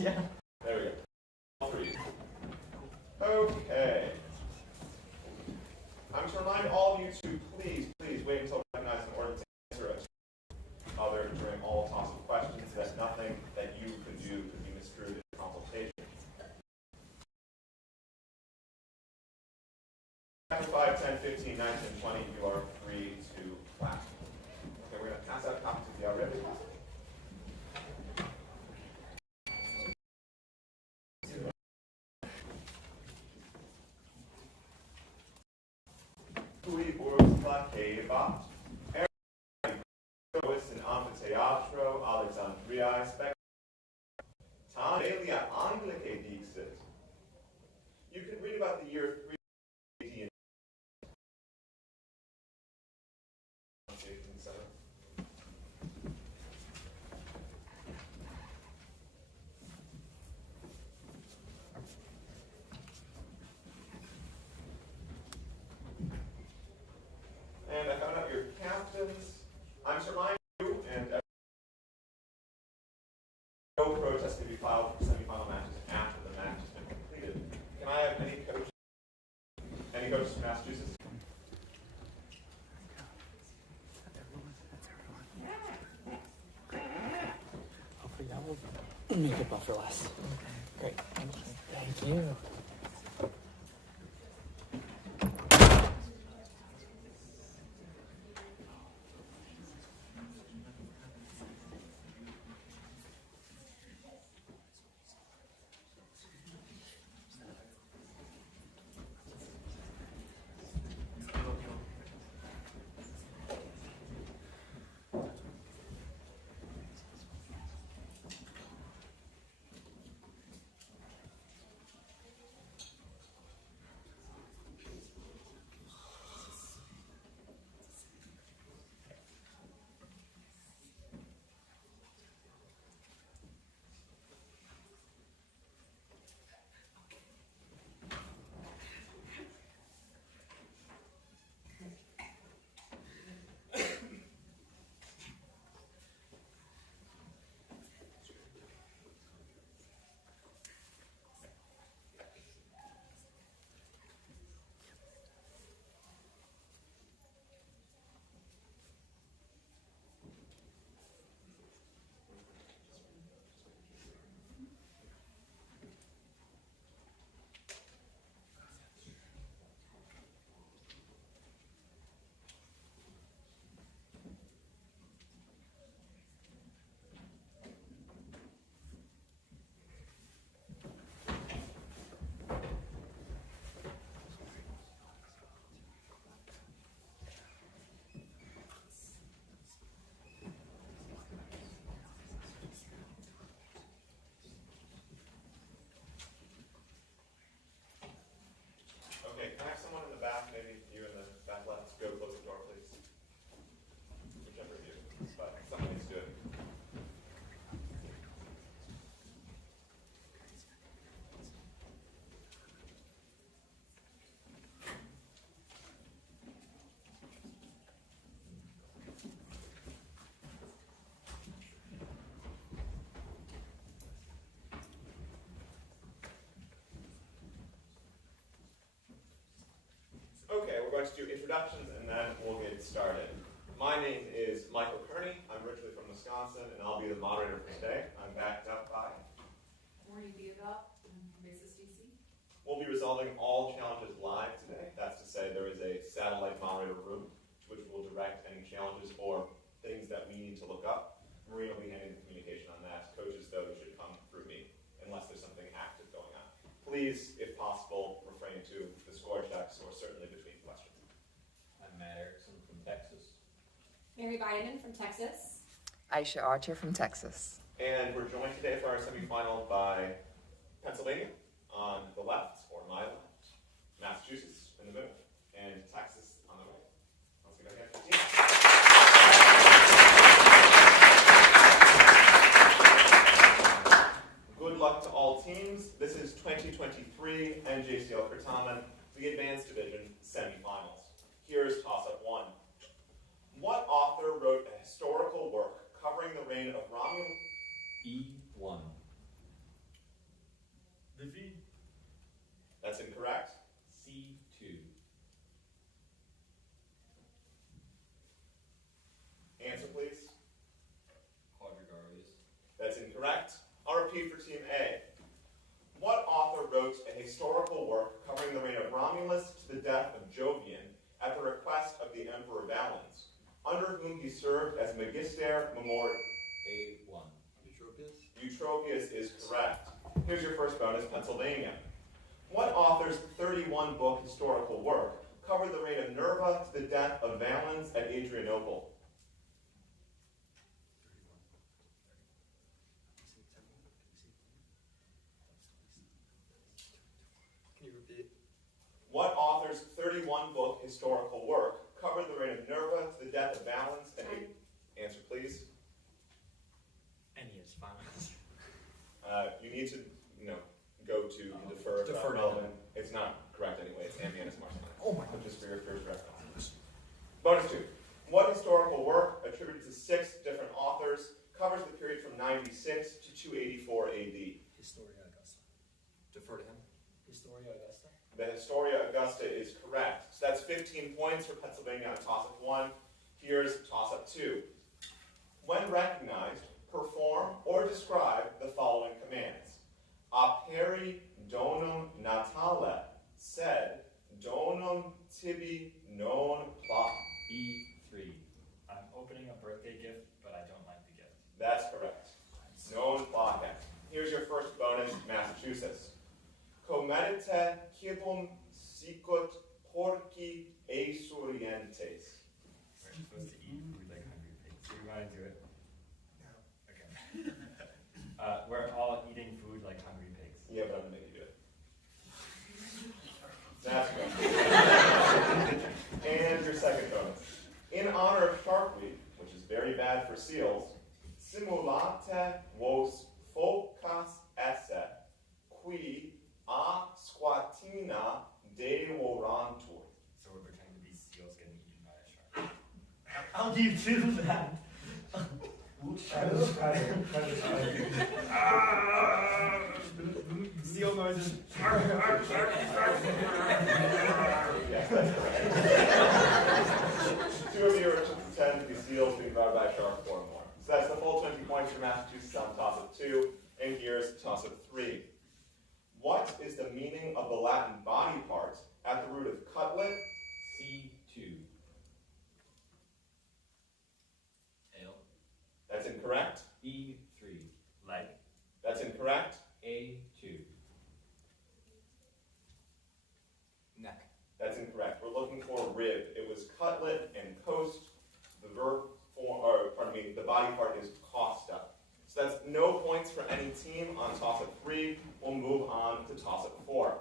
Yeah. There we go. All three. Okay. I'm to remind all of you to please wait until recognized in order to answer a other during all toss of questions. That nothing that you could do could be misconstrued in consultation. Chapter 5, 10, 15, 19, 20, you are free to class. Okay, we're going to pass out copies of the already. Cui urus placebant, eros in amphitheatro Alexandriae spectator, tam alia Anglicae dixit. You can read about the year 380 in and I found out your captains. I'm to remind you, and no protest can be filed for semifinal matches after the match has been completed. Can I have any coaches from Massachusetts? Hopefully that will make it buffer less. Great. Thank you. Thank you. Okay, can I have someone in the back, maybe you in the back left, go close the door, please? Whichever of you, but someone needs to do it. Okay, we're going to do introductions and then we'll get started. My name is Michael Kearney. I'm originally from Wisconsin and I'll be the moderator for today. I'm backed up by Maureen Biagot from Basis DC. We'll be resolving all challenges live today. That's to say there is a satellite moderator room to which we'll direct any challenges or things that we need to look up. Maureen will be handling the communication on that. Coaches, though, you should come through me unless there's something active going on. Please, if possible, refrain to the score checks or certainly between questions. I'm Matt Erickson from Texas. Mary Biden from Texas. Aisha Archer from Texas. And we're joined today for our semifinal by Pennsylvania on the left, or my left, Massachusetts in the middle, and Texas on the right. Once we go ahead, 15. Good luck to all teams. This is 2023 NJCL Certamen, the Advanced Division semifinals. Here's toss-up 1. What author wrote a historical work covering the reign of Romulus? E1. Team A. What author wrote a historical work covering the reign of Romulus to the death of Jovian at the request of the Emperor Valens, under whom he served as Magister Memorialis? A1. Eutropius is correct. Here's your first bonus, Pennsylvania. What author's 31-book historical work covered the reign of Nerva to the death of Valens at Adrianople? Can you repeat? What author's 31-book historical work covered the reign of Nerva to the death of Valens at Answer, please. Ennius Finals. You need to, go to defer. Defer to relevant. It's not correct anyway. It's Ammianus Marcellinus. Oh my Which is for your first reference. Bonus 2. What historical work, attributed to 6 different authors, covers the period from 96 to 284 AD? Historia Augusta. Defer to him. Historia Augusta. The Historia Augusta is correct. So that's 15 points for Pennsylvania on toss-up 1. Here's toss-up 2. When recognized, perform or describe the following commands. Aperi donum natale, sed donum tibi non plat. B3. I'm opening a birthday gift, but I don't like the gift. That's correct. Non placet. Here's your first bonus, Massachusetts. Comedite cibum sicut porci esurientes. We're supposed to eat food like hungry pigs. Do you want to do it? No. Okay. We're all eating food like hungry pigs. Yeah, but I'm going to make you do it. That's good. And your second bonus. In honor of Shark Week, which is very bad for seals, simulate vos focas esse, qui a squatina devorantur. So we're pretending to be seals getting eaten by a shark. How do you do that? Seal noises. Yes, that's correct. 2 of you are to pretend to be seals being devoured by a shark, 4 more. So that's the full 20 points for Massachusetts on toss-up 2, and here's toss-up 3. What is the meaning of the Latin body part at the root of cutlet? C2. Tail. That's incorrect. E3. Leg. That's incorrect. A2. Neck. That's incorrect. We're looking for rib. It was cutlet and coast. The verb form, or pardon me, the body part is costa. So that's no points for any team on toss-up 3. We'll move on to toss-up 4.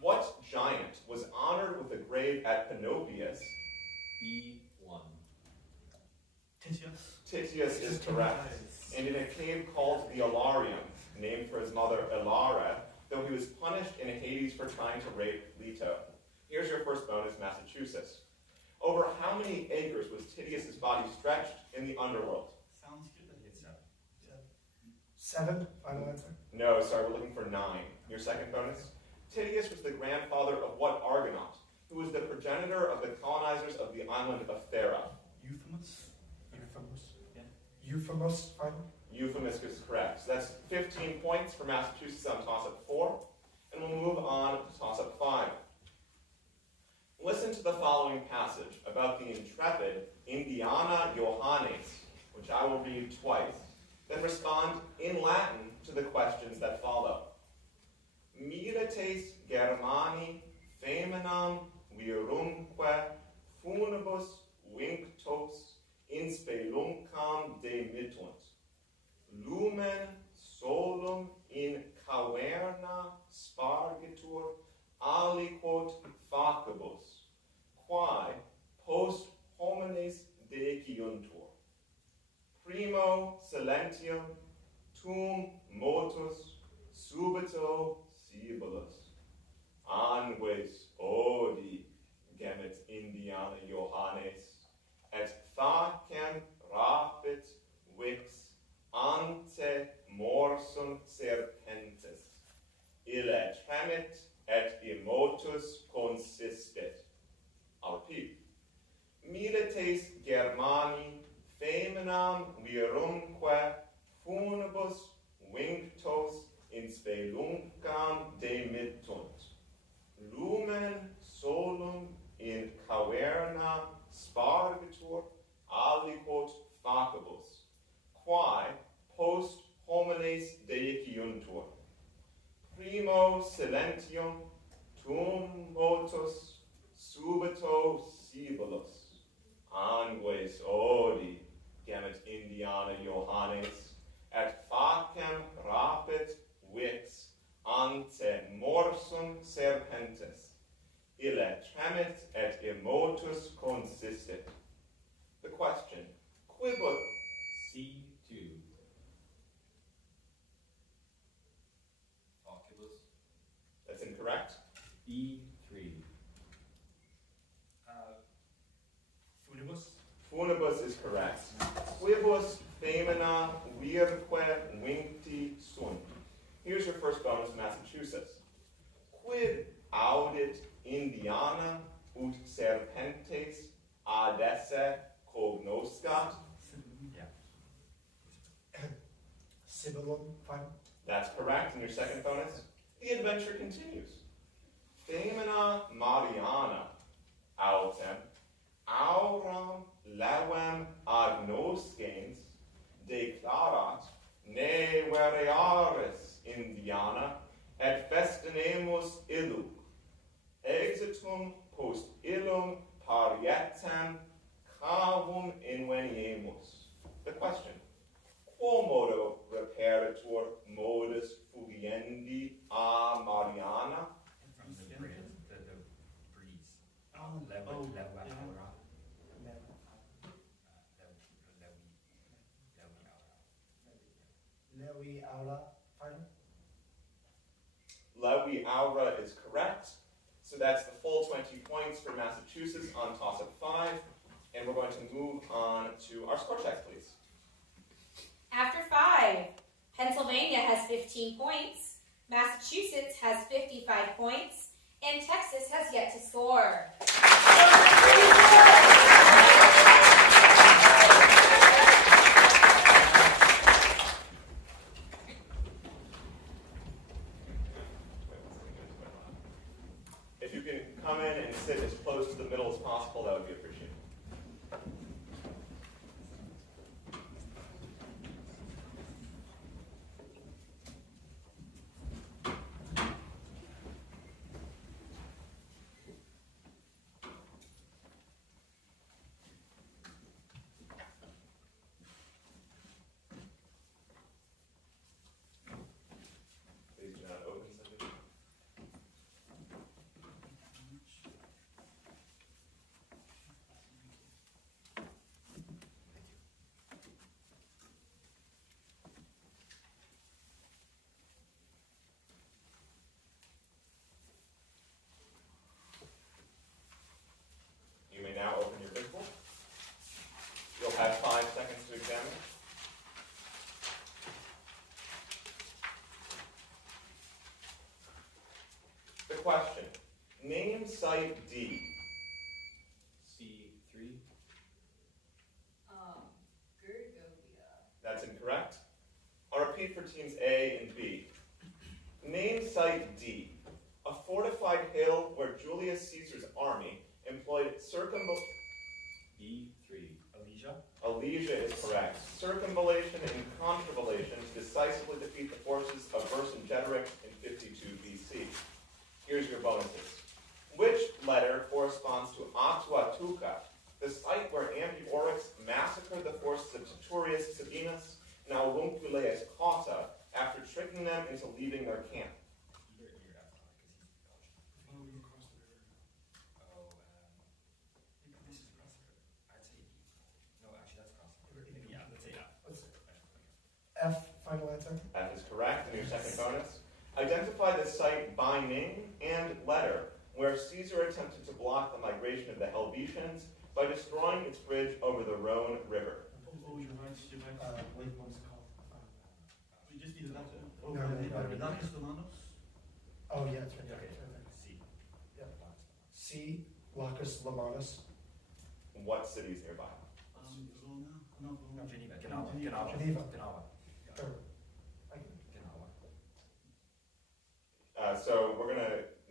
What giant was honored with a grave at Panopius? B1. Titius. Titius is correct. And in a cave called the Alarium, named for his mother Elara, though he was punished in Hades for trying to rape Leto. Here's your first bonus, Massachusetts. Over how many acres was Titius' body stretched in the underworld? Sounds good that it's 7. 7, final answer. No, sorry, we're looking for 9. Your second bonus? Titius was the grandfather of what Argonaut, who was the progenitor of the colonizers of the island of Thera? Euphemus. Euphemous, final. Euphemus is correct. So that's 15 points for Massachusetts on toss-up 4. And we'll move on to toss-up 5. Listen to the following passage about the intrepid Indiana Johannes, which I will read twice, then respond in Latin to the questions that follow. Milites Germani feminam virumque funibus vinctos in spelunquam demitunt. Lumen solum in caverna spargitur aliquot facibus, quae post homines deciuntur. Primo silentium tum motus subito sibilus. Anguis odi gemet Indiana Johannes, et facem rapit vix ante morsum serpentes. Ille tremit et immotus consistit. I'll repeat. Milites Germani feminam virumque funibus vinctos in speluncan demittunt. Lumen solum in caverna spargitur aliquot facibus, quae post homines deiciuntur. Primo silentium tumultus subito sibilus. Angues odi gemet Indiana Johannes, et facem rapit vix ante morsum serpentes. Ille tremit et immotus consistit. The question, quibus C2. Oculus. That's incorrect. B3. Funibus. Funibus is correct. Quibus femina virque vincti sunt. Here's your first bonus, Massachusetts. Quid audit Indiana ut serpentes ad esse cognoscat? Sibilum, final. That's correct. And your second bonus? The adventure continues. Femina Mariana autem auram levem agnoscens declarat ne verearis Indiana et festinemus illuc. Exitum post illum parietem cavum inveniemus. The question, quomodo reparatur modus fugiendi a Mariana? From the breeze. Oh, Lewa yeah. aura. Lewi aula, final. Lewi aura is correct. So that's the full 20 points for Massachusetts on toss-up 5. And we're going to move on to our score checks, please. After 5, Pennsylvania has 15 points, Massachusetts has 55 points, and Texas has yet to score. If you can come in and sit as close to the middle as possible, that would be appreciated. Please do not open something. You may now open your big book. You'll have 5 seconds to examine. The question, name site D. C3. Gergovia. That's incorrect. I'll repeat for teams A and B. Name site D. A fortified hill where Julius Caesar's army employed B3. Alicia. Alesia is correct. Circumvallation and contravallation to decisively defeat the forces of Vercingetorix in 52 BC. Here's your bonuses. Which letter corresponds to Atuatuca, the site where Ambiorix massacred the forces of Titurius Sabinus and Aurunculeius Cotta after tricking them into leaving their camp? Either A or F, because he's Belgian. Oh, we can cross the river. Oh, this is across the river. I'd say B. No, actually, that's across the river. Yeah, let's say F. What's it? F, final answer. That is correct. And your second bonus. Identify the site by name and letter where Caesar attempted to block the migration of the Helvetians by destroying its bridge over the Rhone River. Oh, you're right. Wait, what's it called? We just need that. No, no, no. Oh, yeah, it's right there. Okay, It's right there. C. Yeah. C, Lacus Lamanus. What city is nearby? No, Geneva. Geneva. Geneva. Geneva. Or,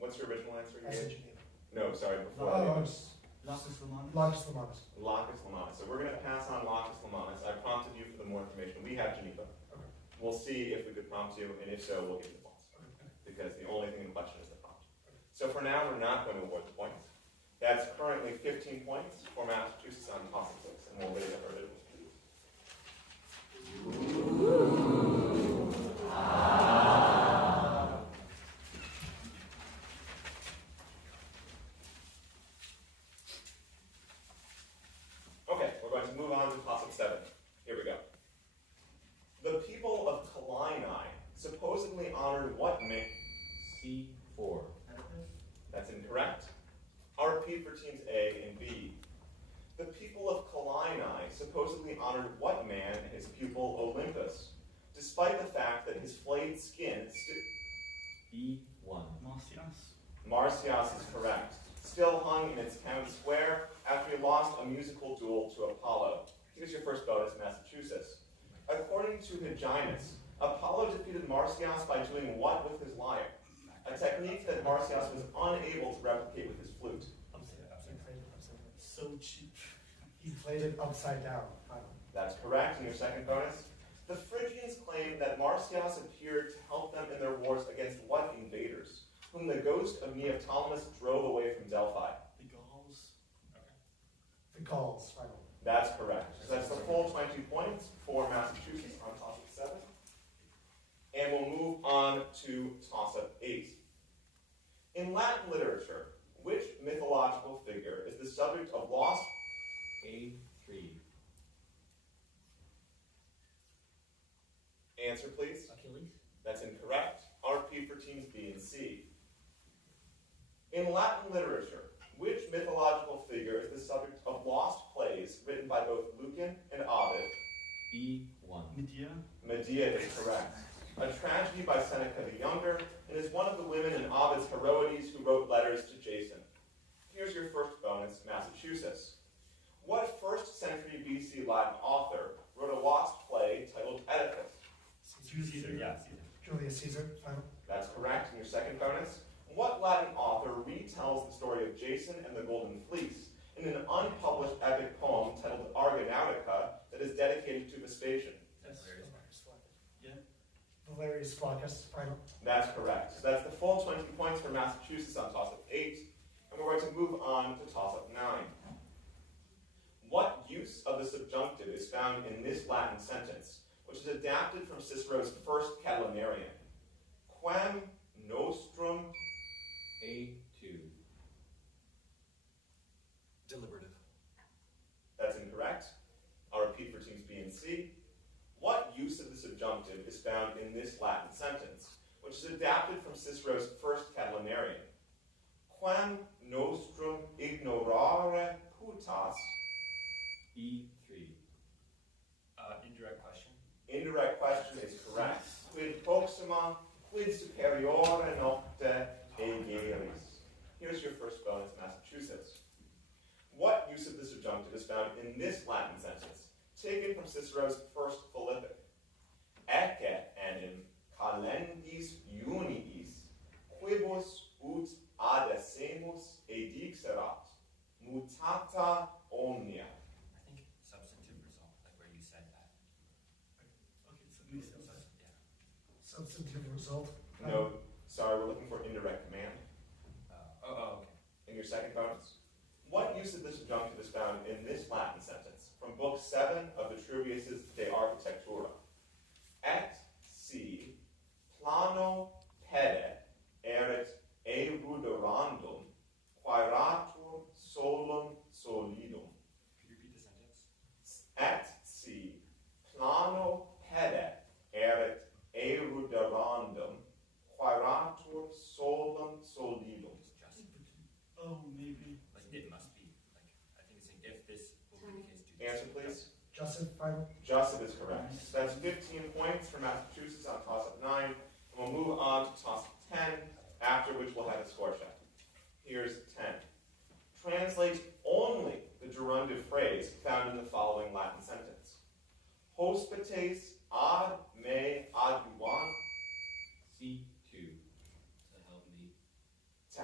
What's your original answer? I said Geneva. No, sorry, before. Oh, Lacus Romanus. Lacus Romanus. Lacus Romanus. So we're going to pass on Lacus Romanus. I prompted you for the more information. We have Geneva. Okay. We'll see if we could prompt you, and if so, we'll give you the points. Okay. Because the only thing in question is the prompt. So for now, we're not going to award the points. That's currently 15 points for Massachusetts on toss of 6, and we'll raise up our visuals, please. Okay, we're going to move on to toss of 7. Here we go. The people of Kalini supposedly honored what man? C4. That's incorrect. I'll repeat for teams A and B. The people of Kalini supposedly honored what man and his pupil Olympus, despite the fact that his flayed skin B1. Marsyas is correct, still hung in its town square after he lost a musical duel to Apollo. Here's your first bonus, Massachusetts. According to Hyginus, Apollo defeated Marsyas by doing what with his lyre? A technique that Marsyas was unable to replicate with his flute. So cheap. He played it upside down. That's correct. And your second bonus? The Phrygians claimed that Marsyas appeared to help them in their wars against what invaders, whom the ghost of Neoptolemus drove away from Delphi? The Gauls, final. That's correct. So that's the full 20 points for Massachusetts on toss-up 7. And we'll move on to toss-up 8. In Latin literature, which mythological figure is the subject of lost? A3. Answer, please. Achilles? That's incorrect. I'll repeat for teams B and C. In Latin literature, which mythological figure is the subject of lost plays written by both Lucan and Ovid? B1. Medea is correct. A tragedy by Seneca the Younger, and is one of the women in Ovid's Heroides who wrote letters to Jason. Here's your first bonus, Massachusetts. What 1st century BC Latin author wrote a lost play titled Oedipus? Julius Caesar, final. That's correct. And your second bonus? What Latin author retells the story of Jason and the Golden Fleece in an unpublished epic poem titled Argonautica that is dedicated to Vespasian? Valerius Flaccus, final. That's correct. So that's the full 20 points for Massachusetts on toss-up 8. And we're going to move on to toss-up 9. What use of the subjunctive is found in this Latin sentence, which is adapted from Cicero's first Catilinarian? Quam nostrum A2. Deliberative. That's incorrect. I'll repeat for teams B and C. What use of the subjunctive is found in this Latin sentence, which is adapted from Cicero's first Catilinarian? Quam nostrum ignorare putas. B3. Indirect question. Indirect question is correct. Quid proxima, quid superiore nocte egeris. Here's your first bonus, Massachusetts. What use of the subjunctive is found in this Latin sentence, taken from Cicero's first Philippic? Ecce enim calendis juniis, quibus ut adessemus edixerat, mutata omnia. I think substantive result, like where you said that. Substantive result. No, sorry, we're looking for indirect command. Okay. And your second bonus? What use of the subjunctive is found in this Latin sentence from Book 7 of Vitruvius's De Architectura? Et si plano pede erit eruderandum, quaeratur solum solidum. Could you repeat the sentence? Et si plano pede erit eruderandum, quaeratur solum solidum. Oh, maybe. Like it must be. Like I think it's saying if this will be the case. Do this. Answer, please. Justin, final. Justin is correct. So that's 15 points for Massachusetts on toss-up 9. And we'll move on to toss-up 10, after which we'll have a score check. Here's 10. Translate only the gerundive phrase found in the following Latin sentence. Hospites ad me adjuvant. C2. To help me. To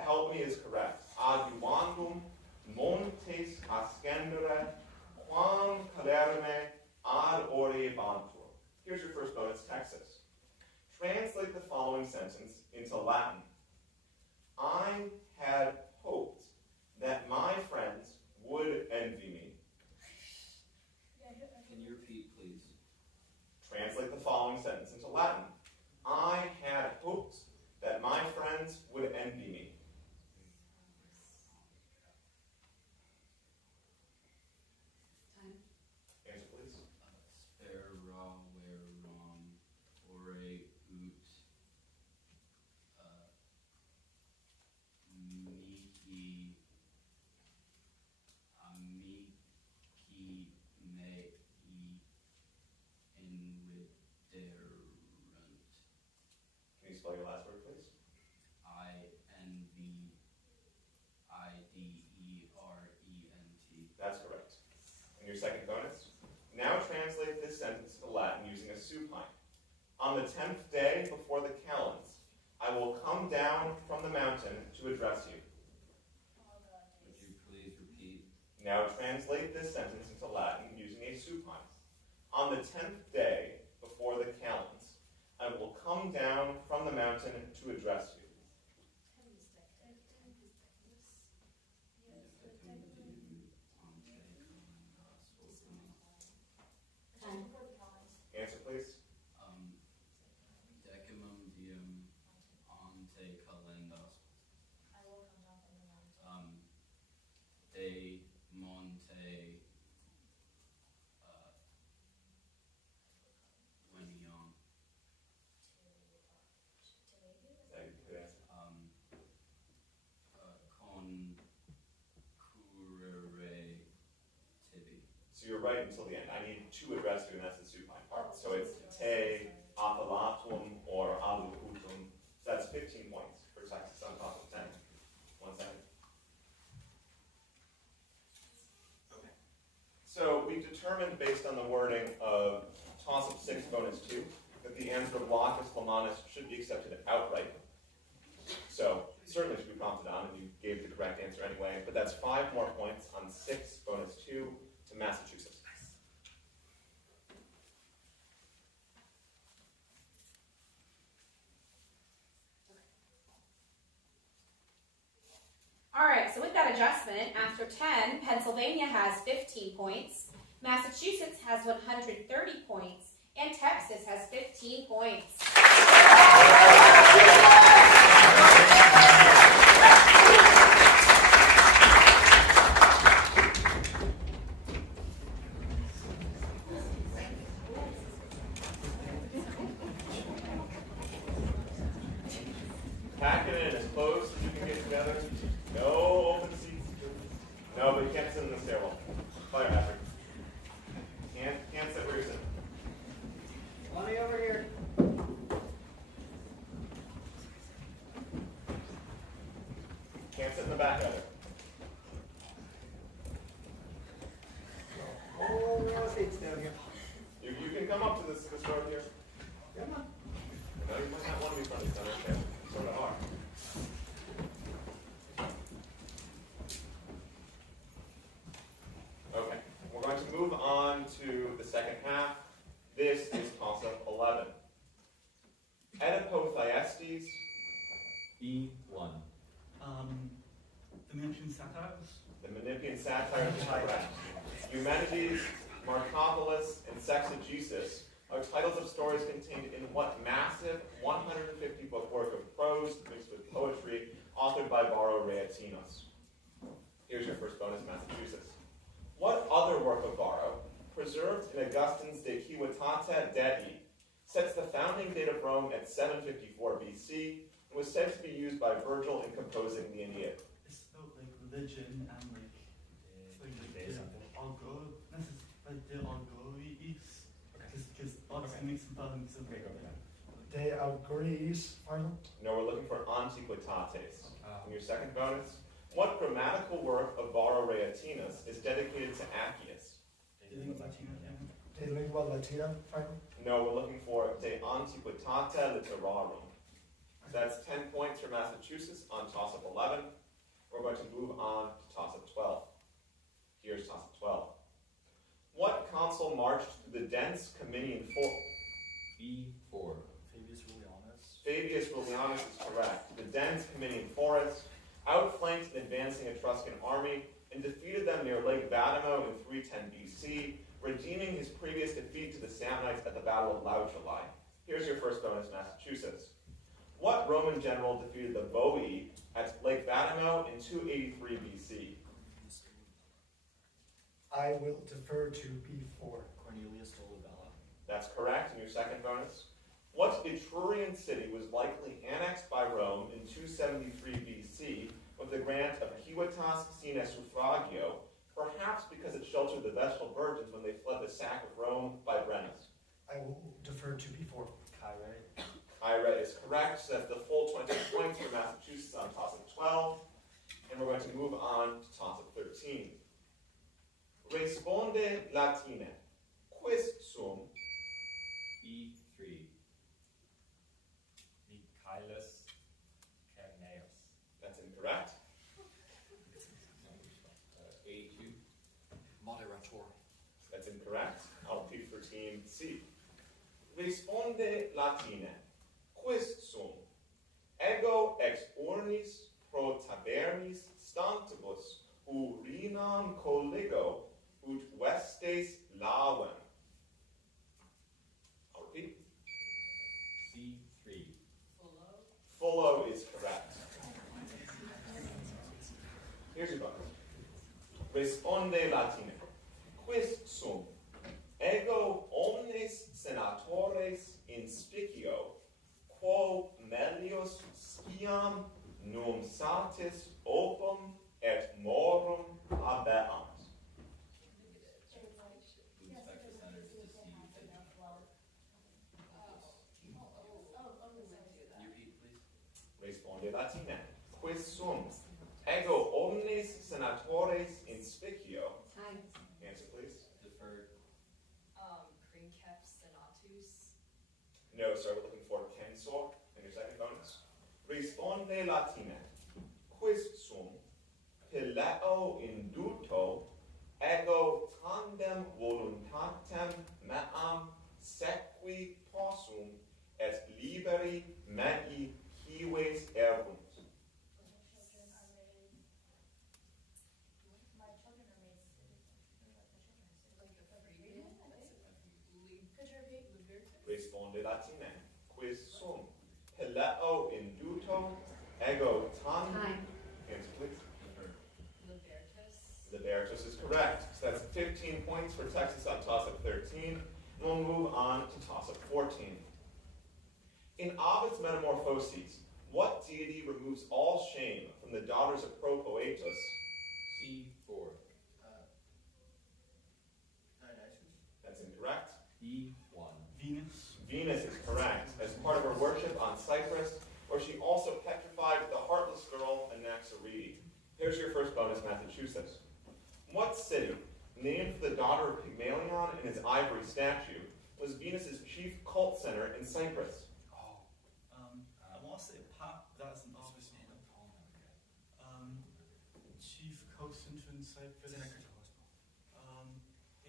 following sentence into Latin. I had hoped that my friends would envy me. Can you repeat, please? Translate the following sentence into Latin. I had hoped that my friends would envy me. Time. Answer, please. Speraveron, ore, ut, Miki, Amiki, mei, inviderant. Can you spell your last word, please? Inviderent. That's correct. And your second bonus? Now translate this sentence to Latin using a supine. On the 10th day before the calends, I will come down from the mountain to address you. Would you please repeat? Now translate this sentence into Latin using a supine. On the 10th day before the calends, I will come down from the mountain to address you. Time. Answer, please. Decimum diem ante calendas. De monte veniam. That you could answer. Concurrere tibi. So you're right until the end. I need to address you, and that's the supine part. So it's te, appellatum, or alucutum. So that's 15 points for Texas on top of 10. 1 second. Okay. So we determined, based on the wording of toss-up 6 bonus 2, that the answer of Lacus Lamanus should be accepted outright. So certainly should be prompted on, and you gave the correct answer anyway. But that's 5 more points on 6 bonus 2 to Massachusetts. All right, so with that adjustment, after 10, Pennsylvania has 15 points, Massachusetts has 130 points, and Texas has 15 points. Pack it in as close as you can get together. No open seats. No, but you can't sit in the stairwell. Fire hazard. Can't sit where you're sitting. Let me over here. Can't sit in the back either. Oh, there are seats down here. You can come up to this road here. Come on. No, you might not want to be front and center. Okay. Sort of are. Okay, we're going to move on to the second half. This is toss-up 11. Oedipothyestes. E1. The Mention Satires. The Menippean satire is correct. Eumenides, Marcopolis, and Sexagesis are titles of stories contained in what massive 150-book work of prose mixed with poetry authored by Varro Reatinos? Here's your first bonus, Massachusetts. What other work of Varro, preserved in Augustine's De Civitate Dei, sets the founding date of Rome at 754 BC and was said to be used by Virgil in composing the Aeneid? It's about like religion and like it's like the algo. This is like the algories. Because obviously makes some balance. Okay, go ahead. They agrees. Final. No, we're looking for Antiquitates. And your second bonus, what grammatical work of Varro Reatinos is dedicated to Accius? De lingua latina. Final. No, we're looking for De Antiquitate Literarum. So that's 10 points for Massachusetts on toss-up 11. We're going to move on to toss-up 12. Here's toss-up 12. What consul marched through the dense Cominian forest? E4. Fabius Julianus. Fabius Lilianus is correct. The dense Caminian forest outflanked an advancing Etruscan army and defeated them near Lake Vadimo in 310 BC, redeeming his previous defeat to the Samnites at the Battle of Lauchuli. Here's your first bonus, Massachusetts. What Roman general defeated the Boii at Lake Vadimo in 283 BC? I will defer to B4. Cornelius Dolabella. That's correct. And your second bonus? What Etrurian city was likely annexed by Rome in 273 BC with the grant of Civitas sine suffragio, perhaps because it sheltered the Vestal Virgins when they fled the sack of Rome by Brennus? I will defer to B4. Kyrie. Ira is correct, so that's the full 20 points for Massachusetts on toss-up 12. And we're going to move on to toss-up 13. Responde Latine. Quis sum? E3. Michaelis Cerneus. That's incorrect. A2. Moderator. That's incorrect. I'll repeat for team C. Responde Latine. Quis sum? Ego ex urnis pro tabernis stantibus urinam colligo ut vestes lavem. I'll repeat. C3. Fullo is correct. Here's your bonus. Responde Latine. Quis sum? Ego omnes senatores inspicio, quo melius sciam num satis opum et morum habeant. Inspect the centers to see if they repeat, please. Responde Latine. Quis sum? Ego omnes senatores inspicio. Time. Answer, please. Deferred. Princeps senatus. No, sir. We're looking for censor. And your second bonus. Responde Latine. Quis sum? Pileo induto ego tandem voluntatem meam sequi possum et liberi mei cives erunt. Responde Latine. Quis sum? Pileo induto ego tandem. Time. Answer, please. Deferred. Libertus is correct. So that's 15 points for Texas on toss-up 13. We'll move on to toss-up 14. In Ovid's Metamorphoses, what deity removes all shame from the daughters of Propoetus? C4. Dionysus. That's incorrect. E1. Venus. Venus is correct, as part of her worship on Cyprus, where she also petrified the heartless girl Anaxarete. Here's your first bonus, Massachusetts. What city, named for the daughter of Pygmalion and his ivory statue, was Venus's chief cult center in Cyprus? I want to say that's an office name. Chief coast center in Cyprus.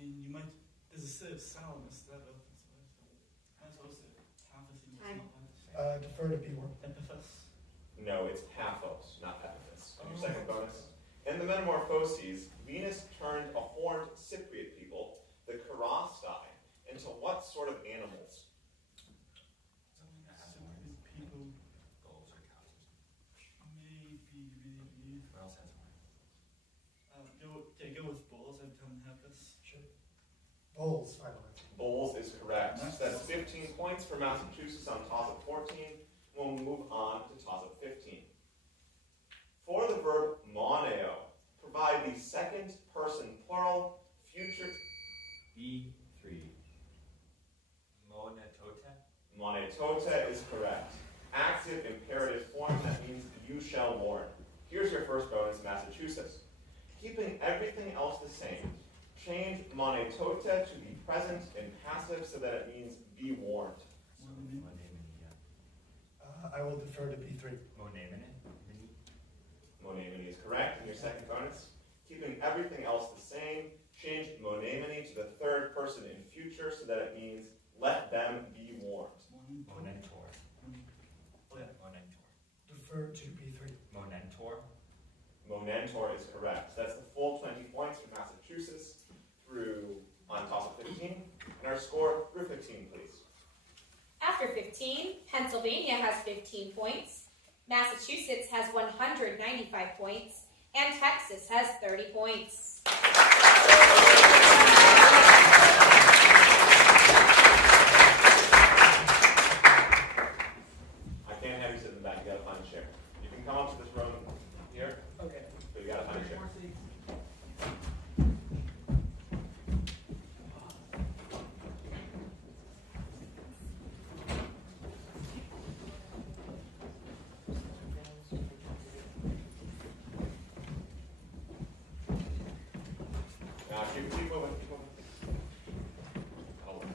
And you might, there's a city of Salamis that opens. I was supposed to Paphos. Time. Defer to B1. Epiphas. No, it's Paphos, not Epiphas. And your Oh. second bonus. In the Metamorphoses, Venus turned a horned Cypriot people, the Kerastae, into what sort of animals? Cypriot people. Gulls or cows or something. Maybe. What else has one? Go with bulls. I've done have this. Sure. Bulls, finally. Bulls is correct. Nice. That's 15 points for Massachusetts on toss-up 14. We'll move on to toss-up 15. For the verb moneo, provide the second person plural future. E3. Monetote. Monetote is correct. Active imperative form, that means you shall warn. Here's your first bonus, Massachusetts. Keeping everything else the same, change monetote to be present and passive so that it means be warned. I will defer to B3. Monemini is correct. And your second bonus, keeping everything else the same, change monemini to the third person in future so that it means let them be warned. Monentor. defer to B3. Monentor. Monentor is correct. So that's the full 20 points for Massachusetts through on toss-up 15. And our score through 15, please. After 15, Pennsylvania has 15 points, Massachusetts has 195 points, and Texas has 30 points. I can't have you sit in the back. You gotta find a chair. You can come up to this room here, Okay. but you gotta find a chair. Now, keep moving, keep moving. Hold on.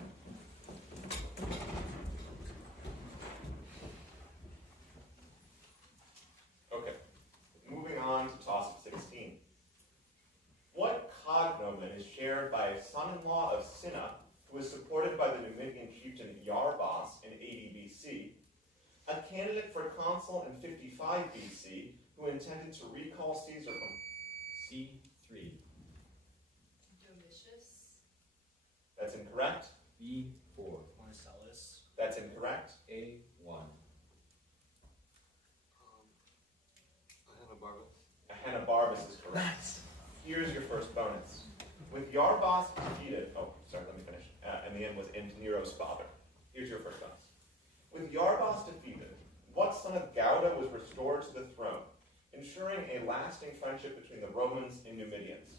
Okay, moving on to toss-up 16. What cognomen is shared by a son-in-law of Cinna, who was supported by the Numidian chieftain Yarbas in 80 BC, a candidate for consul in 55 BC, who intended to recall Caesar from C3. Domitius. That's incorrect. B4. Marcellus. That's incorrect. A1. Ahenobarbus is correct. Here's your first bonus. With Yarbas defeated, let me finish. And the end was and Nero's father. Here's your first bonus. With Yarbas defeated, what son of Gauda was restored to the throne, ensuring a lasting friendship between the Romans and Numidians?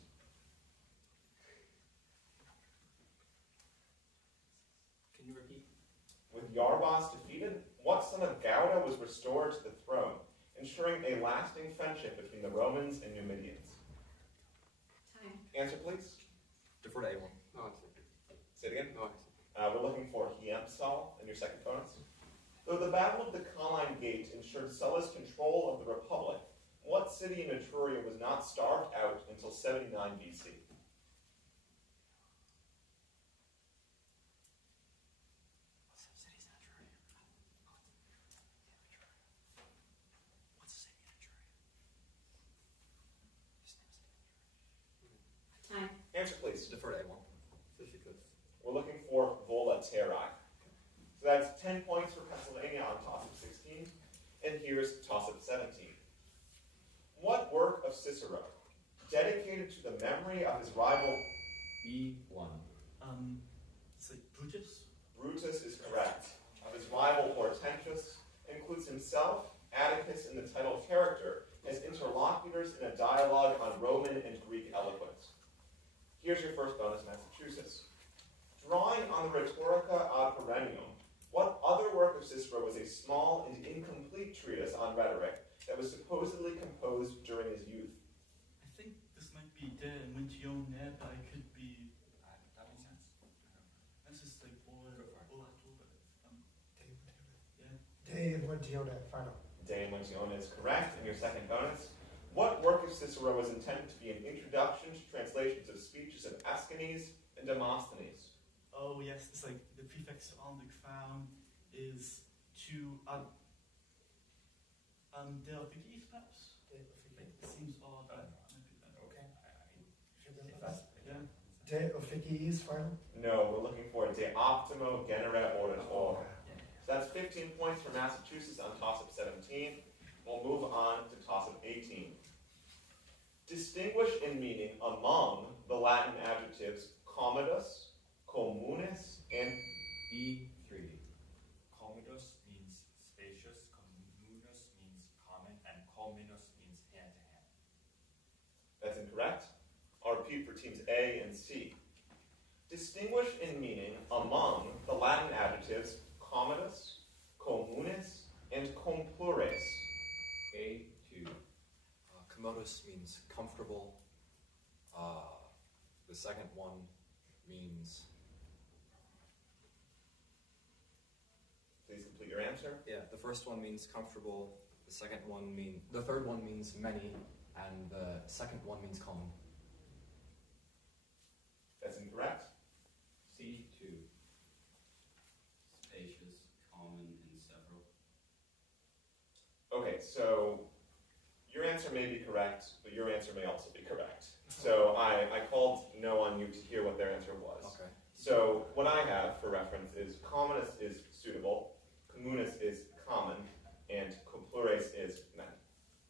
Can you repeat? With Yarbas defeated, what son of Gauda was restored to the throne, ensuring a lasting friendship between the Romans and Numidians? Time. Answer, please. Defer to A1. No, Say it again. no. We're looking for Hiempsal in your second bonus. Though the Battle of the Colline Gate ensured Sulla's control of the Republic, what city in Etruria was not starved out until 79 BC? Time. Answer, please. Defer to A1. We're looking for Volaterrae. So that's 10 points for Pennsylvania on toss-up 16, and here's toss-up 17. What work of Cicero, dedicated to the memory of his rival B1. It's like Brutus. Brutus is correct, of his rival Hortensius, includes himself, Atticus, and the title character as interlocutors in a dialogue on Roman and Greek eloquence. Here's your first bonus, Massachusetts. Drawing on the Rhetorica ad Perennium, what other work of Cicero was a small and incomplete treatise on rhetoric that was supposedly composed during his youth? I think this might be De Mintione, but I could be. That makes sense. That's just like all Go for it. yeah. De Inventione, final. De Inventione is correct, and your second bonus. What work of Cicero was intended to be an introduction to translations of speeches of Aeschines and Demosthenes? Oh yes, it's like the prefix on the crown is to De Officiis, perhaps. It seems odd. Okay. Yeah. De Officiis, final. No, we're looking for De Optimo Genere Orator. Oh, So that's 15 points for Massachusetts on toss-up 17. We'll move on to toss-up 18. Distinguish in meaning among the Latin adjectives commodus, communis, and B3. Commodus means spacious, communus means common, and communus means hand to hand. that's incorrect. I'll repeat for teams A and C. Distinguish in meaning among the Latin adjectives commodus, communis, and complures. A2. Commodus means comfortable. The second one means, Please complete your answer. the first one means comfortable. The third one means many, and the second one means common. That's incorrect. C2. Spacious, common, and several. Okay, so your answer may be correct, but your answer may also be correct. So I called no on you to hear what their answer was. Okay. So what I have for reference is communis is suitable, communis is common, and cum plures is many.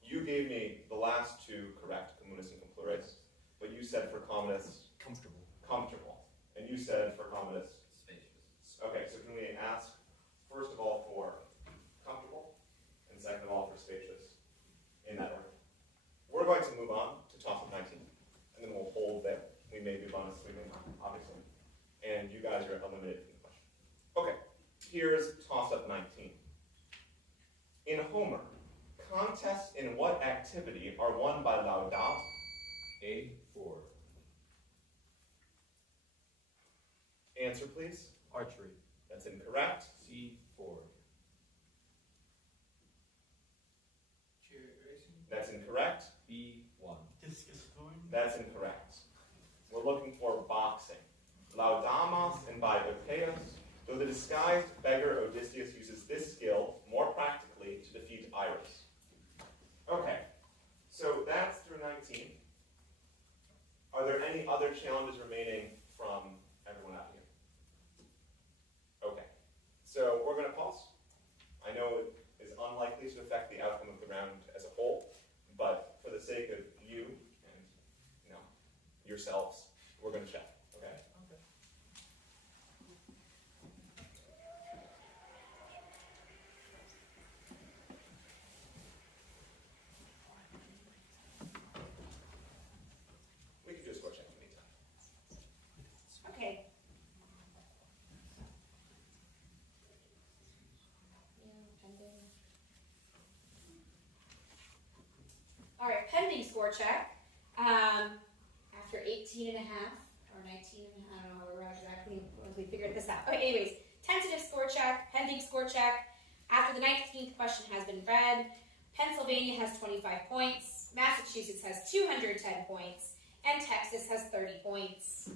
You gave me the last two correct, communis and cum plures, but you said for communis, comfortable. And you said for communis, Spacious. okay, so can we ask, first of all, for comfortable, and second of all, for spacious, in that order? We're going to move on to toss-up 19, and then we'll hold there. We may move on, we may not, obviously. And you guys are eliminated from the question. Okay, here's toss-up 19. In Homer, contests in what activity are won by laudato? A4. Answer, please. Archery. That's incorrect. C4. Chariot racing. That's incorrect. B1. Discus throwing. That's incorrect. We're looking for boxing. Laudamos and by Okeos, though the disguised beggar Odysseus uses this skill more practically to defeat Iris. Okay, so that's through 19. Are there any other challenges remaining from everyone out here? Okay, so we're going to pause. I know it is unlikely to affect the outcome of the round as a whole, but for the sake of you and yourselves, we're going to check. Okay. We can just go check anytime. Okay. All right, pending score check. After 18 and a half, or 19 and a half, I don't know how we're exactly once we figured this out. Okay, anyways, tentative score check, pending score check. After the 19th question has been read, Pennsylvania has 25 points, Massachusetts has 210 points, and Texas has 30 points.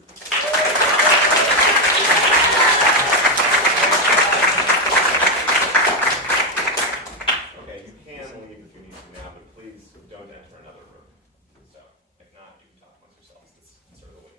Okay, you can leave if you need to now, but please don't enter another room. So, if not, you can talk amongst yourselves. This is sort of the way.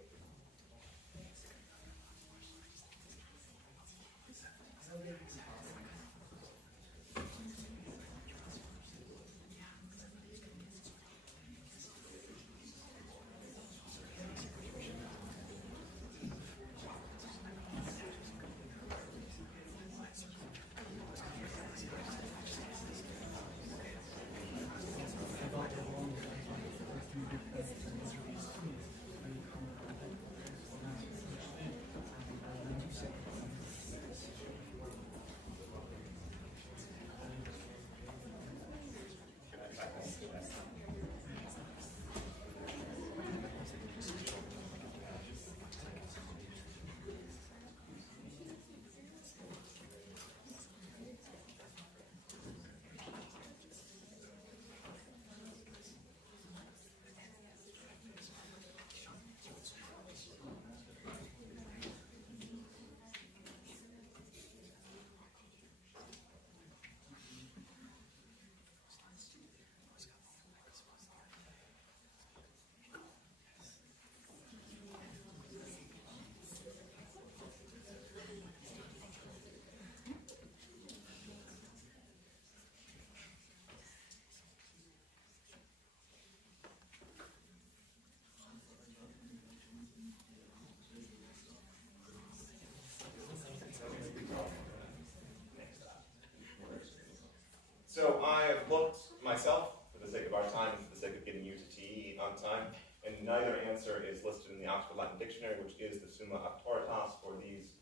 So I have looked myself, for the sake of our time and for the sake of getting you to TE on time, and neither answer is listed in the Oxford Latin Dictionary, which is the summa auctoritas for these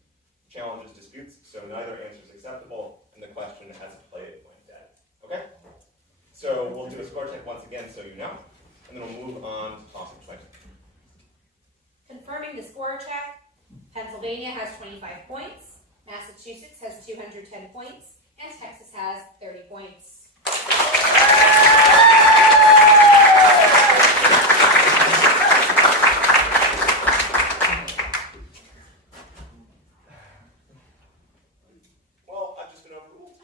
challenges, disputes, so neither answer is acceptable, and the question has played point dead. Okay? So we'll do a score check once again so you know, and then we'll move on to toss-up 20. Confirming the score check, Pennsylvania has 25 points, Massachusetts has 210 points, and Texas has 30 points. Well, I've just been overruled.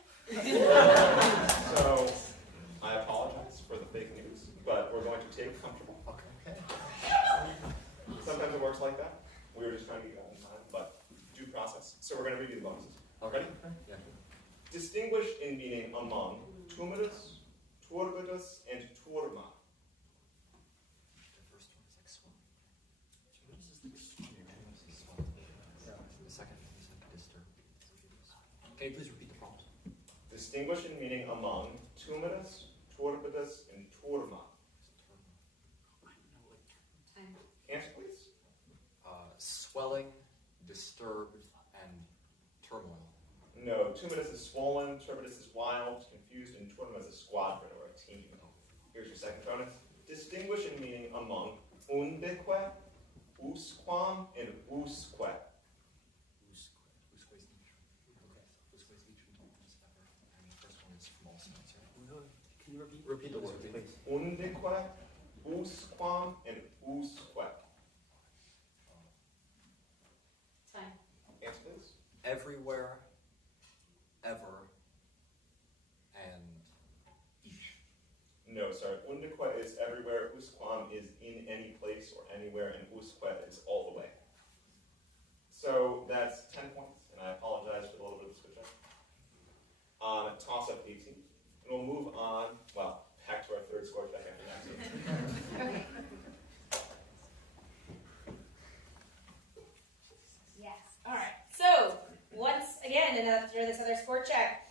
So, I but we're going to take comfortable. Okay. Sometimes it works like that. We were just trying to get out in time, but due process. So we're going to review the bonuses. Ready? Yeah. Distinguish in meaning among tumidus, turbidus, and turma. The first one is like swell. Yeah. The second one is like disturb. Can you please repeat the prompts? Distinguish in meaning among tumidus, turbidus, and turma. Time. Answer, please. Swelling, disturbed, and turmoil. No, tumidus is swollen, turbidus is wild, confused, and turma is a squadron or a team. Here's your second bonus. Distinguish in meaning among undeque, usquam, and usque. Can you repeat? Repeat the word, please. Undeque, usquam, and usque. Time. Answer, please. Everywhere, ever, and No, sorry. Undeque is everywhere, usquam is in any place or anywhere, and usque is all the way. So that's 10 points, and I apologize for a little bit of switch up. Toss up 18. And we'll move on, well, back to our third score check after that. Okay. Yes. All right. So once again, and after this other score check,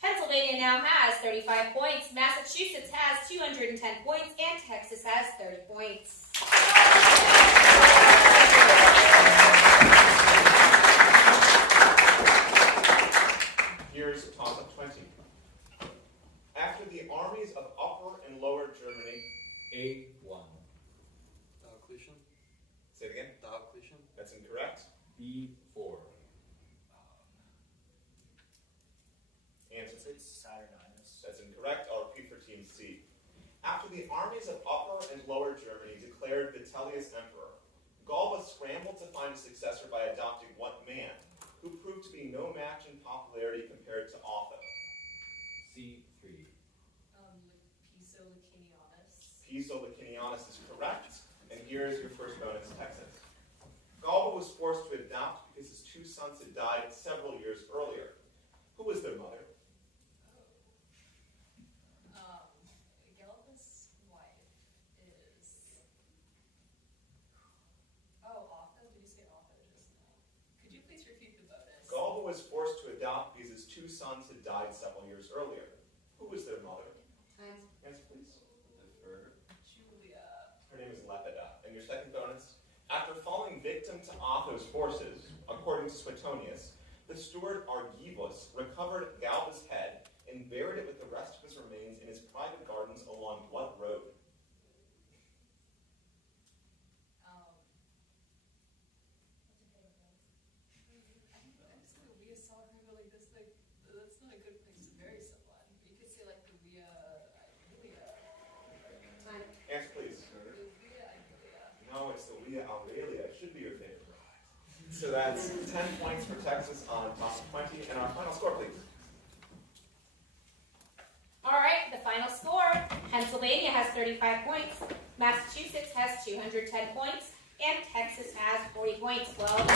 Pennsylvania now has 35 points. Massachusetts has 210 points, and Texas has 30 points. Here's toss up 20. After the armies of Upper and Lower Germany, A1. Diocletian. say it again. Diocletian. That's incorrect. B4. Answer. Saturninus. That's incorrect. I'll repeat for team C. After the armies of Upper and Lower Germany declared Vitellius emperor, Galba scrambled to find a successor by adopting what man, who proved to be no match in popularity compared to Otho? C3. Piso Licinianus. Piso Licinianus is correct. And here is your first bonus, Texas. Galba was forced to adopt because his two sons had died several years earlier. Who was their mother? Galba's wife is. Oh, Otho? Did you say Otho just now? Could you please repeat the bonus? Galba was forced to adopt because his two sons had died several years earlier. Who was their mother? Time. Answer, please. Defer. Julia. Her name is Lepida. And your second bonus? After falling victim to Otho's forces, according to Suetonius, the steward Argivus recovered Galba's head and buried it with the rest of his remains in his private gardens along what road? I'm just gonna Via Sacra, like this, like that's not a good place to bury someone. You could say like the Via Aemilia. Time. Answer, please. The Via Aemilia. No, it's the Via Aurelia. It should be your favorite. So that's 10 points for Texas on toss of 20. And our final score, please. All right, the final score. Pennsylvania has 35 points. Massachusetts has 210 points. And Texas has 40 points. Well done.